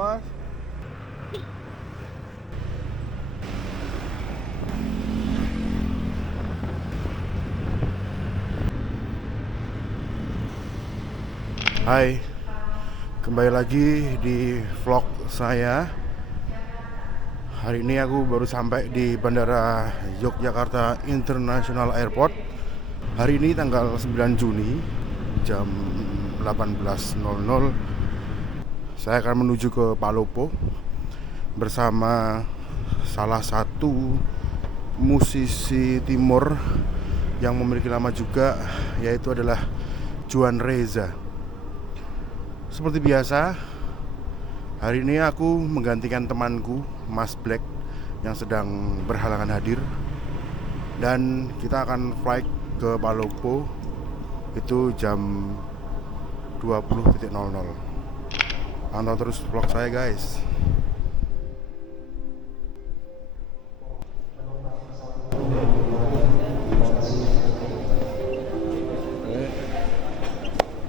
Awas. Hai, kembali lagi di vlog saya. Hari ini aku baru sampai di Bandara Yogyakarta International Airport. Hari ini tanggal 9 Juni jam 18.00. Saya akan menuju ke Palopo bersama salah satu musisi timur yang memiliki nama juga, yaitu adalah Juan Reza. Seperti biasa, hari ini aku menggantikan temanku Mas Black yang sedang berhalangan hadir. Dan kita akan flight ke Palopo itu jam 20.00. Pantau terus vlog saya guys.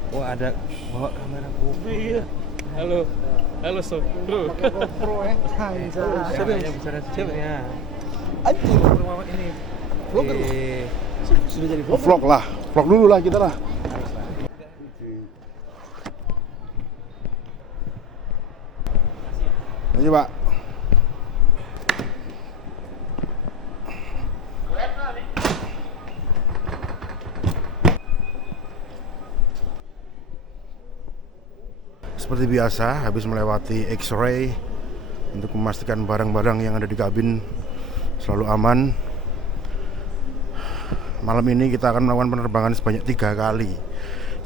Oh ada bawa kamera GoPro. Iya. Halo sob, bro. Pakai GoPro ya. Siapa yang bicara siapa ya? Anjing. Rumah ini. Vlogger. Sudah jadi vlogger. Vlog lah, vlog dulu lah kita lah. Ayo Pak. Seperti biasa, habis melewati X-ray untuk memastikan barang-barang yang ada di kabin selalu aman. Malam ini kita akan melakukan penerbangan sebanyak 3 kali.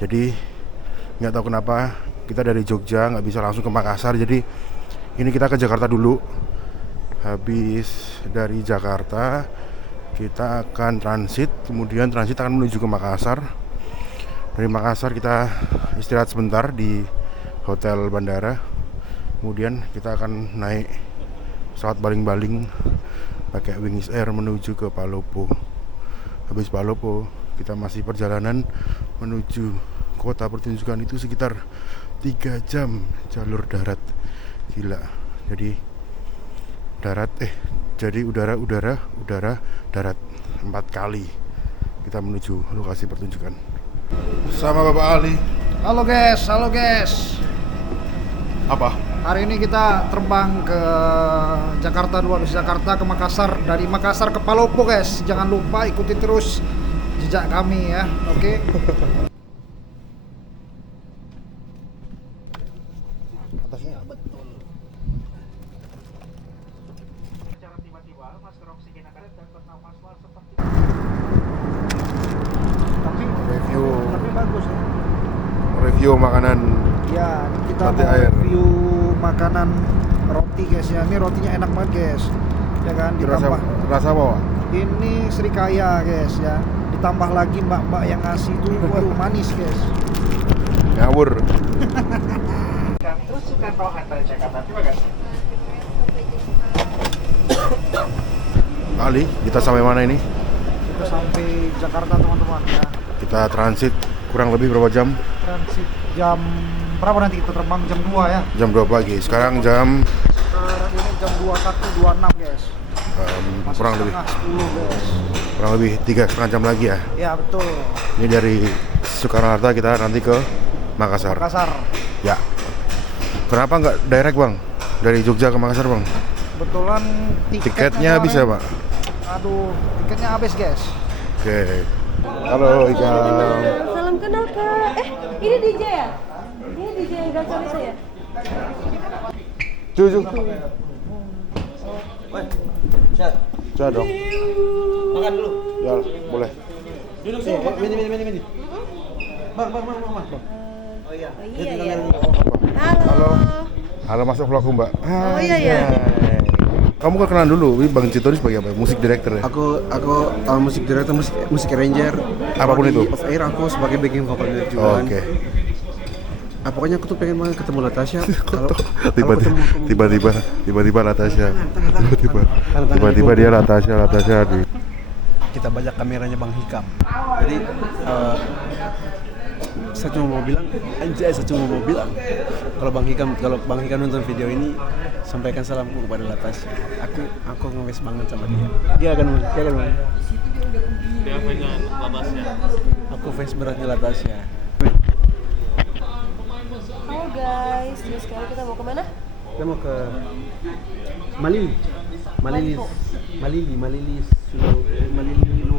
Jadi nggak tahu kenapa kita dari Jogja nggak bisa langsung ke Makassar. Jadi ini kita ke Jakarta dulu. Habis dari Jakarta kita akan transit, kemudian transit akan menuju ke Makassar. Dari Makassar kita istirahat sebentar di hotel bandara. Kemudian kita akan naik pesawat baling-baling pakai Wings Air menuju ke Palopo. Habis Palopo kita masih perjalanan menuju kota pertunjukan, itu sekitar 3 jam jalur darat. Gila. Jadi udara darat 4 kali kita menuju lokasi pertunjukan. Sama Bapak Ali. Halo guys. Apa? Hari ini kita terbang ke Jakarta dulu, habis Jakarta ke Makassar, dari Makassar ke Palopo guys. Jangan lupa ikuti terus jejak kami ya. Oke. Atasnya Betul. Secara tiba-tiba masker oksigen akan dan bernafas seperti Tapi bagus ya. review makanan. Ya, kita Roti mau air. review makanan roti guys ya. Ini rotinya enak banget guys. Ya kan, ditambah Rasa apa Pak? ini serikaya guys ya. Ditambah lagi mbak-mbak yang ngasih itu waduh manis guys. Ngawur. Terus Soekarno Hatta Jakarta. Terima kasih. Ali, kita sampai mana ini? Kita sampai Jakarta teman-teman ya. Kita transit kurang lebih berapa jam? Transit jam berapa nanti kita terbang? Jam 2 ya. Jam 2 pagi. Sekarang jam Sekarang ini jam 21.26 guys. Masih kurang lebih setengah 10 guys. 3,5 jam lagi ya. Ya betul. Ini dari Soekarno-Hatta kita nanti ke Makassar. Makassar. Ya. Kenapa nggak direct Bang? Dari Jogja ke Makassar Bang? Kebetulan Tiketnya bisa Pak? Aduh, tiketnya habis guys. Oke. Halo Ika. Salam kenal Kak. Ini DJ ya? Ini DJ yang gacor itu ya? Cucu. Cah dong. Makan dulu. Ya, boleh. Duduk sini. Mini. Bang. Oh iya. Oh iya ya. Halo. Halo, masuk vlogku Mbak. Oh iya ya. Kamu kenalan dulu, ini Bang Cito ini sebagai apa? Musik director ya? Aku musik director, musik arranger. Apapun itu? Off air aku sebagai backing vocal juga. Oh, kan. oke. Pokoknya aku tuh pengen banget ketemu Natasha. Tiba-tiba Natasha. Tiba-tiba dia Natasha di. Kita bajak kameranya Bang Hikam. Jadi saya cuma mau bilang, anjay, saya cuma mau bilang, kalau Bang Hikam nonton video ini, sampaikan salamku kepada Latasha. Aku ngefans banget sama dia. Dia kan Bang. Dia fansnya Latasha. Aku fans beratnya Latasha. Halo guys, terus sekarang kita mau kemana? Kita mau ke Malili,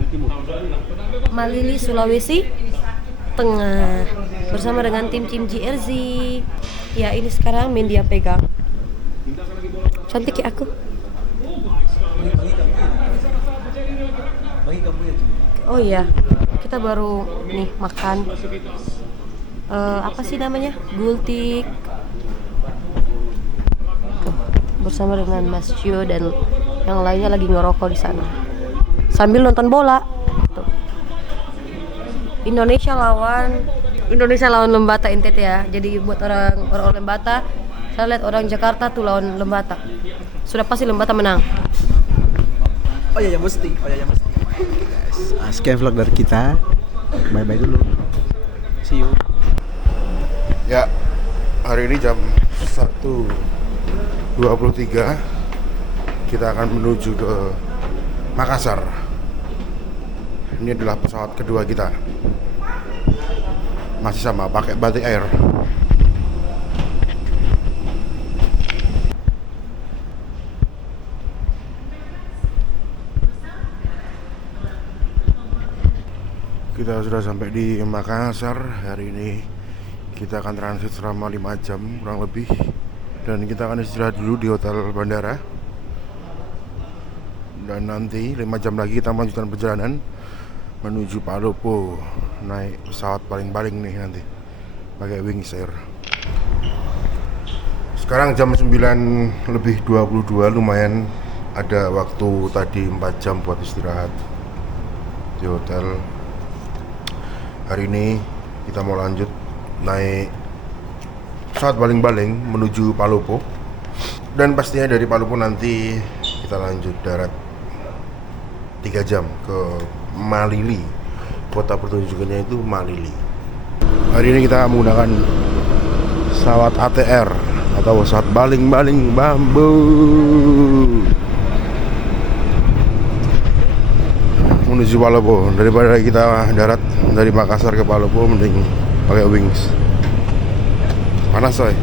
Timur. Malili, Sulawesi Tengah bersama dengan tim GRZ. Ya, ini sekarang Mendia pegang. Cantik ya aku. Oh iya, kita baru nih makan apa sih namanya? Gultik. Tuh, bersama dengan Mas Cio dan yang lainnya lagi ngerokok di sana sambil nonton bola. Tuh. Indonesia lawan Lembata NTT ya. Jadi buat orang Lembata, saya lihat orang Jakarta tuh lawan Lembata. Sudah pasti Lembata menang. Oh iya, mesti. Sekian vlog dari kita. Bye dulu. See you. Ya, hari ini jam 1.23 kita akan menuju ke Makassar. Ini adalah pesawat kedua kita. Masih sama, pakai Batik Air. Kita sudah sampai di Makassar. Hari ini kita akan transit selama 5 jam kurang lebih. Dan kita akan istirahat dulu di hotel bandara. Dan nanti 5 jam lagi kita melanjutkan perjalanan menuju Palopo, naik pesawat paling-paling nih nanti pakai Wings Air. Sekarang jam 9:22, lumayan ada waktu tadi 4 jam buat istirahat di hotel. Hari ini kita mau lanjut naik pesawat baling-baling menuju Palopo, dan pastinya dari Palopo nanti kita lanjut darat 3 jam ke Malili. Kota pertunjukannya itu Malili. Hari ini kita menggunakan pesawat ATR atau pesawat baling-baling bambu menuju Palopo. Daripada kita darat dari Makassar ke Palopo, mending pakai Wings. Panas coy.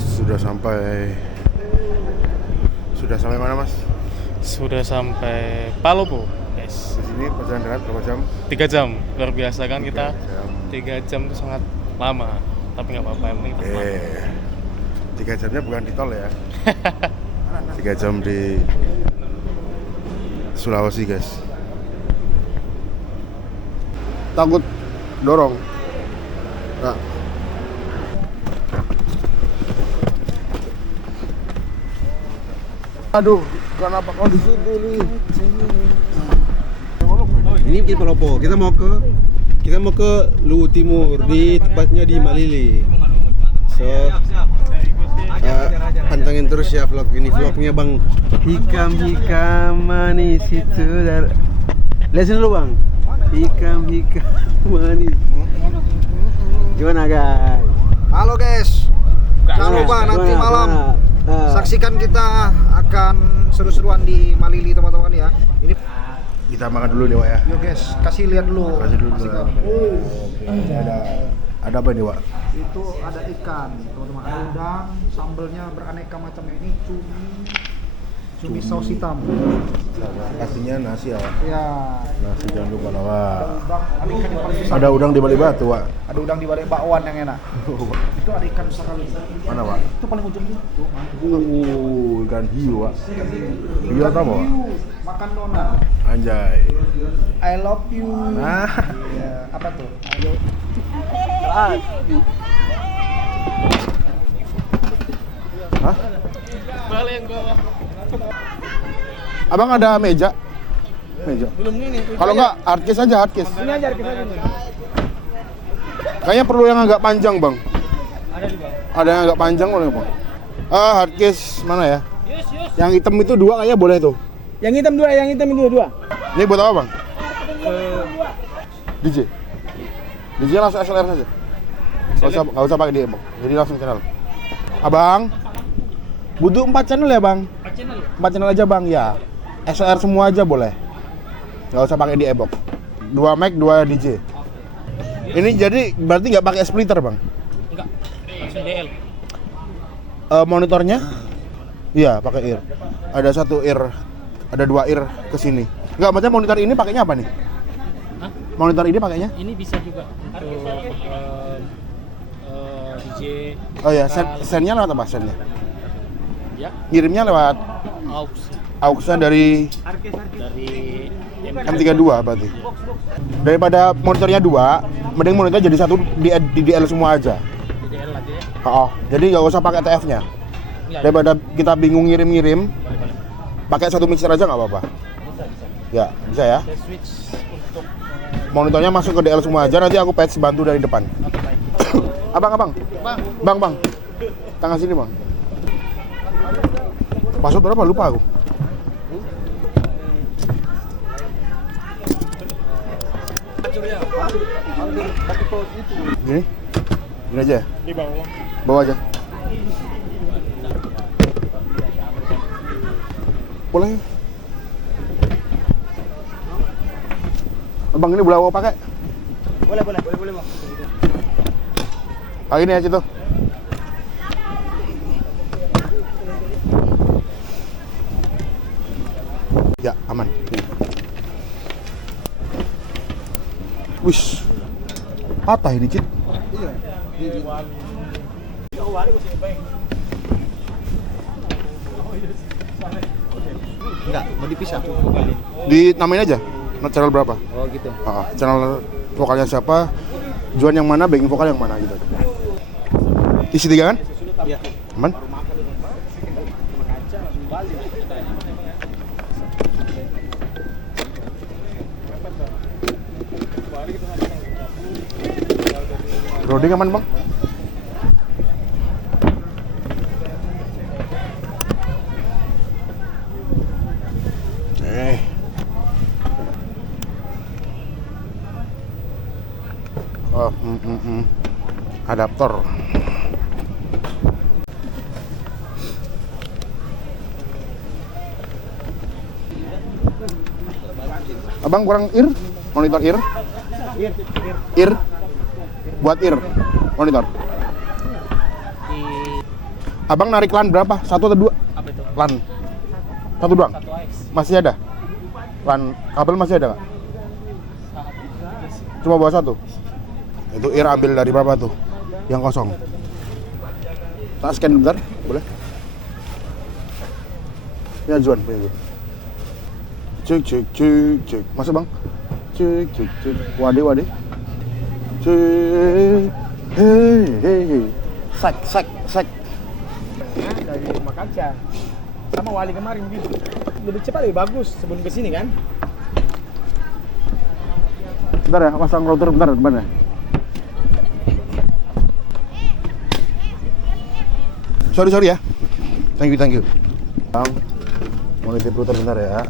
Sudah sampai mana Mas? Sudah sampai Palopo, guys. Di sini perjalanan darat berapa jam? 3 jam, luar biasa kan kita. 3 3 jam itu sangat lama, tapi nggak apa-apa, yang penting kita semangat. 3 jamnya bukan di tol ya. 3 jam di Sulawesi guys. Takut dorong. Nah. Aduh, kenapa kau di situ nih? Ini kita Palopo. Kita mau ke Luwu Timur, di tepatnya di Malili. So, pantengin terus ya vlog ini. Vlognya Bang Hikam manis itu. Lihat sini dulu Bang. Hikam manis. Gimana guys? Halo guys. Jangan lupa nanti malam saksikan kita akan seru-seruan di Malili teman-teman ya. Ini Kita makan dulu nih Wak ya. yo guys, kasih lihat dulu. Kasih dulu. Saksikan. Oke. Ada apa nih Wak? Itu ada ikan, teman-teman. Ada udang, sambelnya beraneka macam. Ini cumi saus hitam. Kasihnya nasi ya Wak? Ya. Nasi jangan lupa lah Wak. Ada ikan yang paling besar. Ada udang di balik batu Wak. Ada udang di balik bakwan yang enak. Itu ada ikan besar kali. Mana Wak? Itu paling ujung tuh. Tuh, Ikan hiu Wak. Hiu apa Wak? Makan donat. Anjay. I love you. Nah. Ya, apa tuh? Ayo. Hah? Balik yang bawah. Abang ada meja? Belum ini. Kalau enggak, hardcase aja, hardcase. Ini aja kita ini. Kayaknya perlu yang agak panjang bang. Ada di bawah. Ada yang agak panjang boleh bang? Hardcase mana ya? Yang hitam itu 2 kayaknya boleh tuh. Yang hitam 2, yang hitam itu 2. Ini buat apa bang? DJ langsung SLR saja. Nggak usah pakai di-ebox. Jadi langsung channel. Abang, butuh 4 channel ya bang? 4 channel aja bang, ya. SLR semua aja boleh. Nggak usah pakai di-ebox. 2 mic, 2 DJ. Ini jadi berarti nggak pakai splitter bang? Enggak, langsung DL. Monitornya? Iya, pakai ear. Ada 1 ear, ada 2 ear ke sini. Enggak, maksudnya monitor ini pakainya apa nih? Hah? Monitor ini pakainya? Ini bisa juga untuk DJ. Oh ya, sennya lewat apa sennya? Ya, Ngirimnya lewat AUX-nya dari M32 berarti. Daripada monitornya 2, mending monitor jadi 1 di DL semua aja. DL aja ya. Oh, jadi nggak usah pakai TF-nya. Daripada kita bingung ngirim-ngirim, pakai 1 mixer aja nggak apa-apa. Ya, bisa ya. Saya switch untuk Monitornya masuk ke DL semua aja, nanti aku patch bantu dari depan. Abang. Bang. Tangan sini, Bang. Password berapa? Lupa aku. Gini aja ya? di bawah. Bawa aja. Boleh. Abang ini boleh bawa pakai? Boleh bang. Pakai ini aja tuh. Ya, aman. Wish. Patah ini, Cit. Enggak, mau dipisah. Dinamain aja. Channel berapa? Oh gitu. Channel vokalnya siapa? Juan yang mana, backing vokal yang mana gitu. Isi 3 kan? Iya. Aman? Loading aman bang? Oh, adaptor. Abang kurang ear? Monitor ear? Ear? Buat ear monitor. Abang narik LAN berapa? 1 atau 2? Apa itu? LAN 1 doang? 1 AX. Masih ada? LAN kabel masih ada nggak? Cuma bawa 1? Itu ear ambil dari berapa tuh? Yang kosong. Tak scan bentar, boleh? Ya Juan, punya gue. Cek. Masuk bang? Cek. Wade. Cek. Hei. Sek. Dari Makassar sama Wali kemarin gitu. Lebih cepat lebih bagus sebelum kesini kan? Bentar ya, pasang router bentar depan ya. Sorry ya. Thank you. Bang, mau nitip router bentar ya.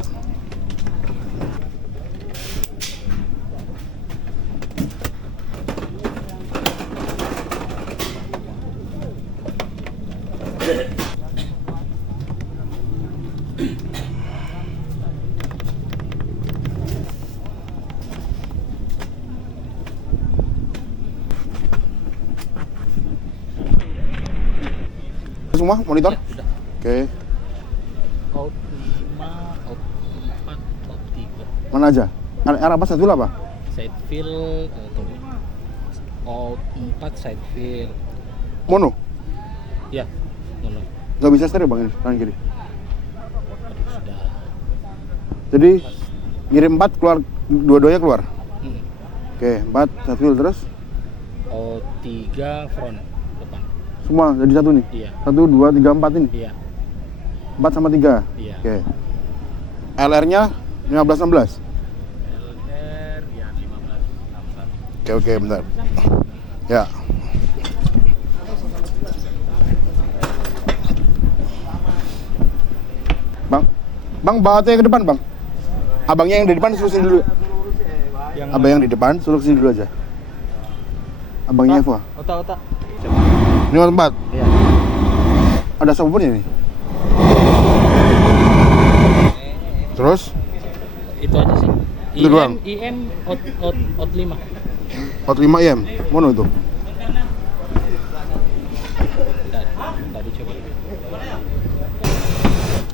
Semua monitor? Ya, sudah. Oke. Out 5, out 4, out 3. Mana aja? Arah apa? Satu apa? Side fill, tunggu. Out 4 side fill. Mono? Ya, mono. Nggak bisa stereo bang ini, kanan kiri. Sudah. Jadi ngirim 4 keluar, dua-duanya keluar. Hmm. Oke, 4 satu fill terus Out 3 front depan. semua jadi 1 nih. Iya. 1, 2, 3, 4 ini. Iya. 4 sama 3. Iya. Oke. LR-nya 15-16. LR ya 15. Oke, bentar. Ya. Bang bawa ke depan, Bang. Abangnya yang di depan susun dulu. Abang yang di depan, suruh sini dulu aja. Abangnya Eva. Otak-otak. Ini tempat. Iya. Ada sabunnya nih. Terus? Itu aja sih. Itu doang? IM out 5. Out 5 IM. Mana itu? Tadi coba.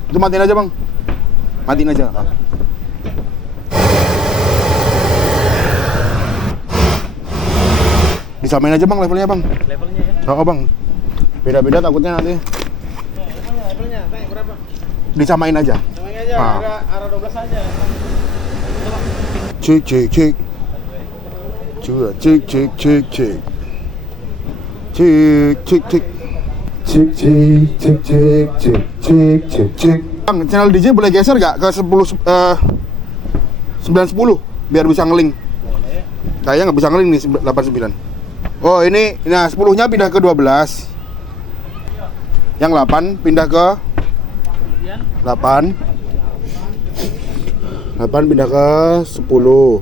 Itu matiin aja, Bang. Matiin aja. Disamain aja, Bang, levelnya, Bang. Levelnya ya. Oh, Bang. Beda-beda takutnya nanti. Levelnya kayak berapa? Disamain aja. Samain aja, Ah. arah 12 aja. Cek cek cek. Coba cek cek cek cek. Cek cek cek. Cek cek cek cek cek cek cek cek. Bang, channel DJ boleh geser gak ke 910 biar bisa ngeling. Kayaknya nggak bisa ngeling nih 89. Oh ini, nah 10-nya pindah ke 12. Yang 8 pindah ke 8. 8 pindah ke 10.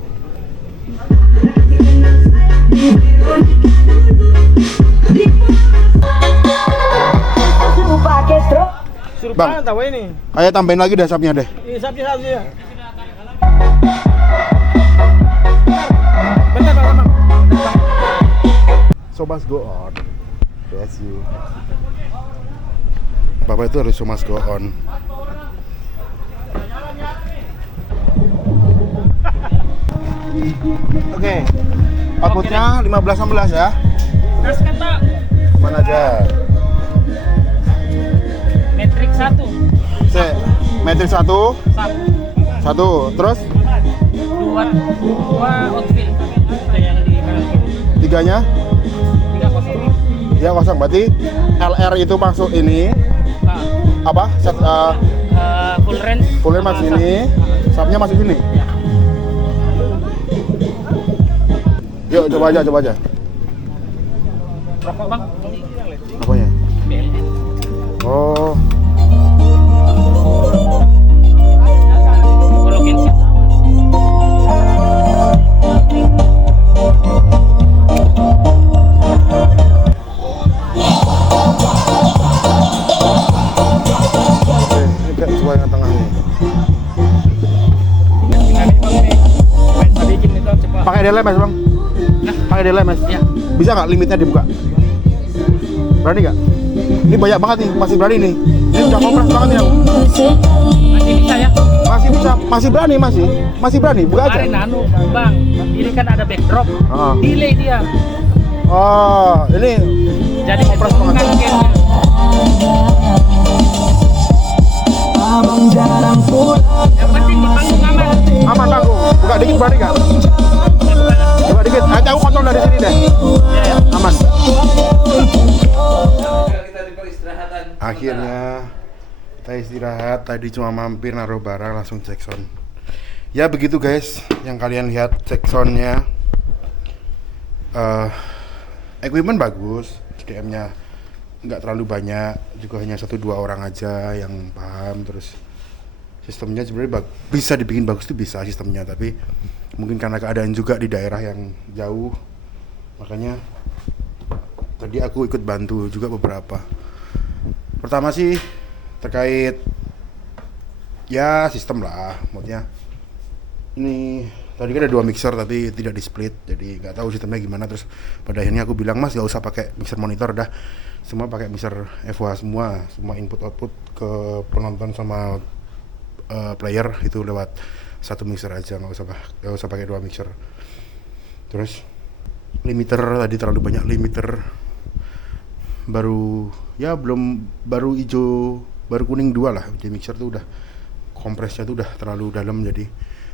Suruh Bang. pangan tahu ini. Ayo tambahin lagi deh sapnya deh. Ini sapi ya. Bentar, Bang. So must go on. Yes you. Bapak itu harus so must go on. Oke. Outputnya 15-16 ya. Gas kata Aman aja. metrik 1 Metrik 1. 1. Terus 2 outfield itu yang di kanan kiri 3-nya 3-0. ya kosong. Berarti LR itu masuk ini apa? Full range Full masuk ini. Sapnya masuk sini. Yuk coba aja. rokok bang Apanya? BLN Oh. kalau genset Oke, ini kayak sesuai dengan tengah nih. Pakai DLMS bang? Pakai DLMS? Ya. Bisa nggak limitnya dibuka? Berani nggak? Ini banyak banget nih, masih berani nih. Ini udah kompres banget nih. masih bisa ya Masih bisa, masih berani, buka aja. kemarin anu bang ini kan ada backdrop Ah. delay dia Oh, ini jadi Kompres hitungan banget. gamenya yang penting bertanggung aman aman tanggung. Buka dikit berani nggak? Buka dikit. Ayo aku kontrol dari sini deh. Aman. Akhirnya kita istirahat. Tadi cuma mampir naruh barang langsung cek sound. Ya begitu guys, yang kalian lihat cek soundnya. Equipment bagus, SDM-nya nggak terlalu banyak, juga hanya 1-2 orang aja yang paham. Terus sistemnya sebenarnya bisa dibikin bagus tuh bisa sistemnya, tapi mungkin karena keadaan juga di daerah yang jauh, makanya tadi aku ikut bantu juga beberapa. Pertama sih terkait ya sistem lah, maksudnya ini tadi kan ada 2 mixer tapi tidak di split, jadi nggak tahu sistemnya gimana. Terus pada akhirnya aku bilang, mas gak usah pakai mixer monitor dah, semua pakai mixer FH semua input output ke penonton sama player itu lewat satu mixer aja, nggak usah pakai 2 mixer. Terus limiter tadi terlalu banyak limiter, baru hijau baru kuning 2 lah di mixer tuh, udah kompresnya tuh udah terlalu dalam, jadi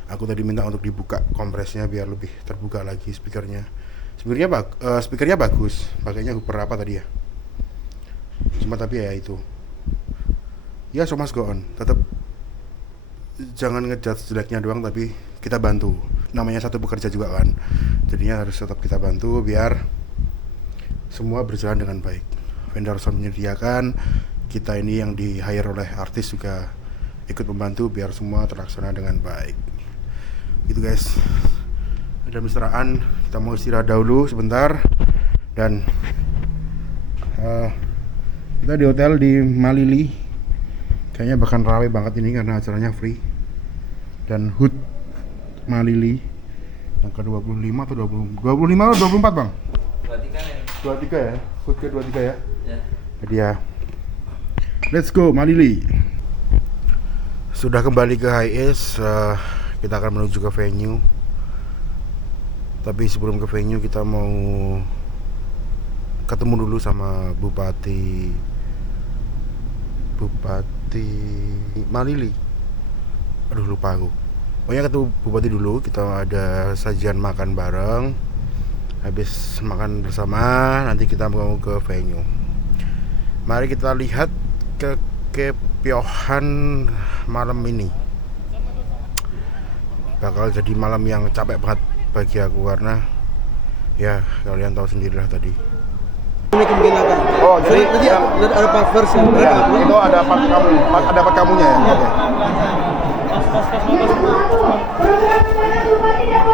aku tadi minta untuk dibuka kompresnya biar lebih terbuka lagi speakernya. Speakernya bagus, pakainya Hooper apa tadi ya, cuma tapi ya itu ya so must go on. Tetap jangan ngejudge jeleknya doang, tapi kita bantu, namanya satu pekerja juga kan, jadinya harus tetap kita bantu biar semua berjalan dengan baik. Vendor sound menyediakan, kita ini yang di hire oleh artis juga ikut membantu biar semua terlaksana dengan baik gitu guys. ada Mr. An. Kita mau istirahat dahulu sebentar. Dan kita di hotel di Malili. Kayaknya bahkan ramai banget ini karena acaranya free. Dan HUT Malili yang ke-25 atau 20, 25 atau 24 bang? 23 ya? HUT ke-23 ya? Jadi ya, let's go Malili. Sudah kembali ke HIS, kita akan menuju ke venue. Tapi sebelum ke venue kita mau ketemu dulu sama Bupati Malili. Aduh lupa aku. Pokoknya ketemu Bupati dulu, kita ada sajian makan bareng. Habis makan bersama, nanti kita mau ke venue. Mari kita lihat kepiohan malam ini. Bakal jadi malam yang capek banget bagi aku karena ya kalian tahu sendirilah tadi. Oh, jadi Nanti ada part versi. ya, itu ada part kamu, ada part kamunya ya. Oke.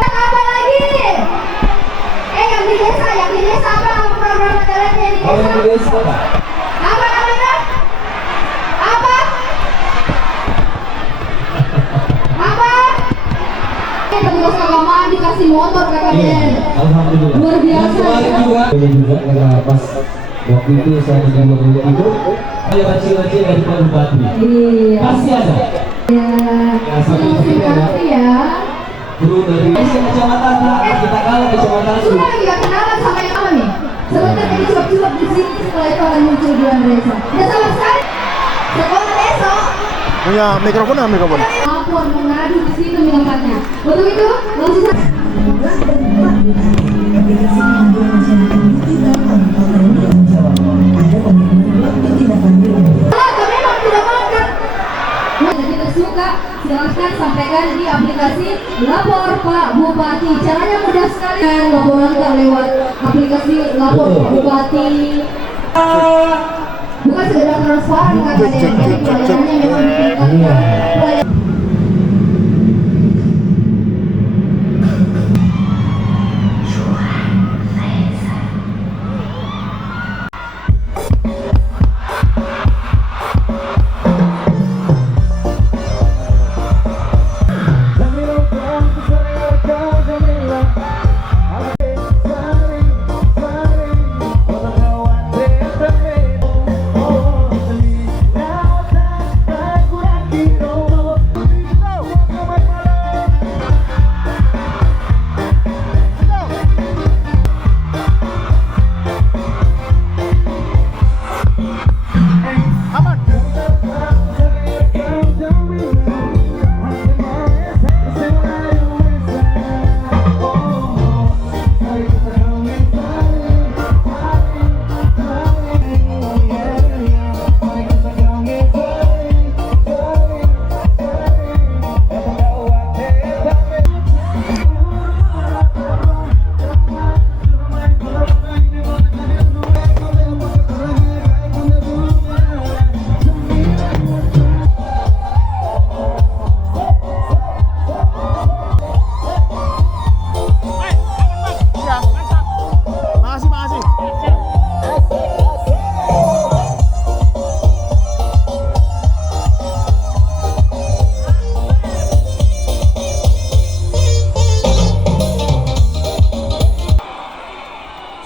Apa lagi? Yang di desa apa program andalannya di desa? Apa namanya? Apa? Petugas keagamaan dikasih motor katanya. Alhamdulillah. Luar biasa. Ini juga karena pas waktu itu saya juga begitu ada kecil-kecil dari Pak Bupati. Iya. Pasti ada. Ya. Terima kasih ya. Guru dari kecamatan kita kalah kecamatan itu. Sudah lagi gak kenalan sama yang mana nih? Sebentar jadi cuap-cuap di sini setelah itu akan muncul di desa. Ya sama sekali. Sekolah besok. Punya mikrofon nggak mikrofon? Lapor mengadu di situ tempatnya. Untuk itu langsung kami memang tidak makan. Jika kita suka, silahkan sampaikan di aplikasi Lapor Pak Bupati. Caranya mudah sekali. Laporan lewat aplikasi Lapor Pak Bupati. Bukan sekedar transparan katanya, jadi pelayanannya memang ditingkatkan.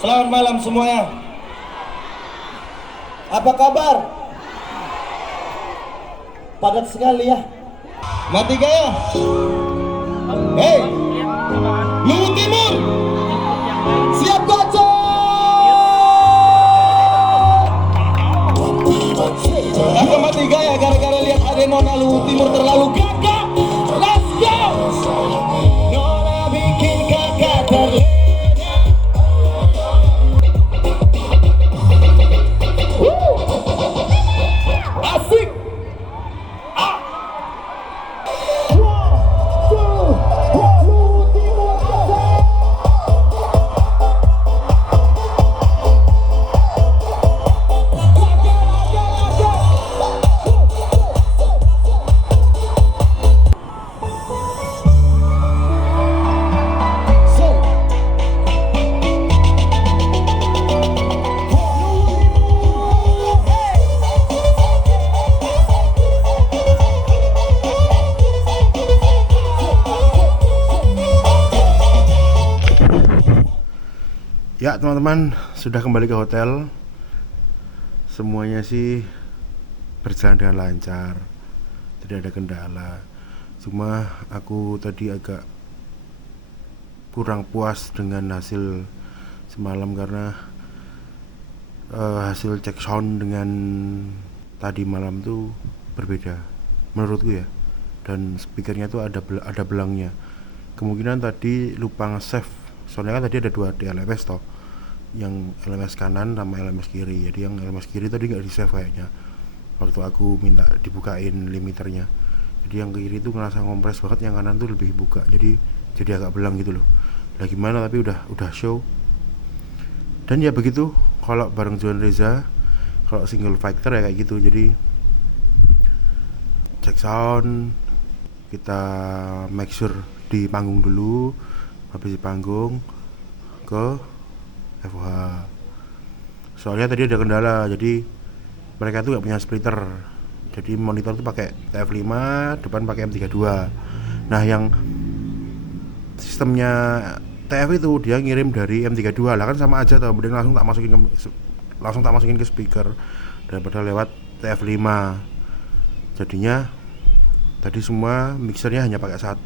Selamat malam semuanya. Apa kabar? Padat sekali ya. Mati gaya. Hei, Luwu Timur, siap gocok. Apa mati gaya gara-gara lihat ada nona Luwu Timur terlalu gagah? Let's go. Nona bikin kakak terlena. Ya teman-teman, sudah kembali ke hotel. Semuanya sih berjalan dengan lancar, tidak ada kendala. Cuma aku tadi agak kurang puas dengan hasil semalam karena hasil cek sound dengan tadi malam tuh berbeda menurutku ya. Dan speakernya tuh ada belangnya. Kemungkinan tadi lupa nge-save. Soalnya kan tadi ada 2 di LMS toh, yang LMS kanan sama LMS kiri. Jadi yang LMS kiri tadi nggak di-save kayaknya waktu aku minta dibukain limiternya. Jadi yang kiri tuh ngerasa ngompres banget, yang kanan tuh lebih buka. Jadi agak belang gitu loh. Lah gimana, tapi udah show. Dan ya begitu kalau bareng Juan Reza, kalau single factor ya kayak gitu. Jadi cek sound, kita make sure di panggung dulu, habis di panggung ke FOH. Soalnya tadi ada kendala, jadi mereka tuh gak punya splitter. Jadi monitor tuh pakai TF5, depan pakai M32. Nah yang sistemnya TF itu dia ngirim dari M32 lah, kan sama aja tau, mending langsung tak masukin ke speaker daripada lewat TF5. Jadinya tadi semua mixernya hanya pakai 1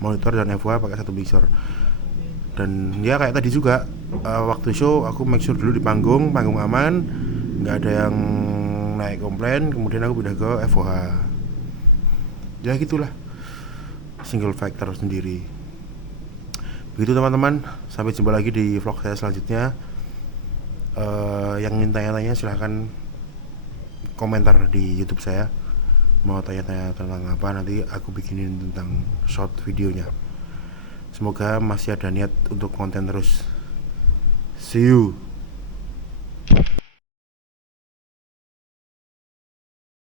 monitor dan FOH pakai 1 mixer. Dan ya kayak tadi juga, waktu show aku make sure dulu di panggung aman, nggak ada yang naik komplain, kemudian aku pindah ke FOH. Ya gitulah single factor sendiri. Begitu teman-teman, sampai jumpa lagi di vlog saya selanjutnya. Yang ingin tanya-tanya silahkan komentar di YouTube saya. Mau tanya-tanya tentang apa, nanti aku bikinin tentang short videonya. Semoga masih ada niat untuk konten terus. See you.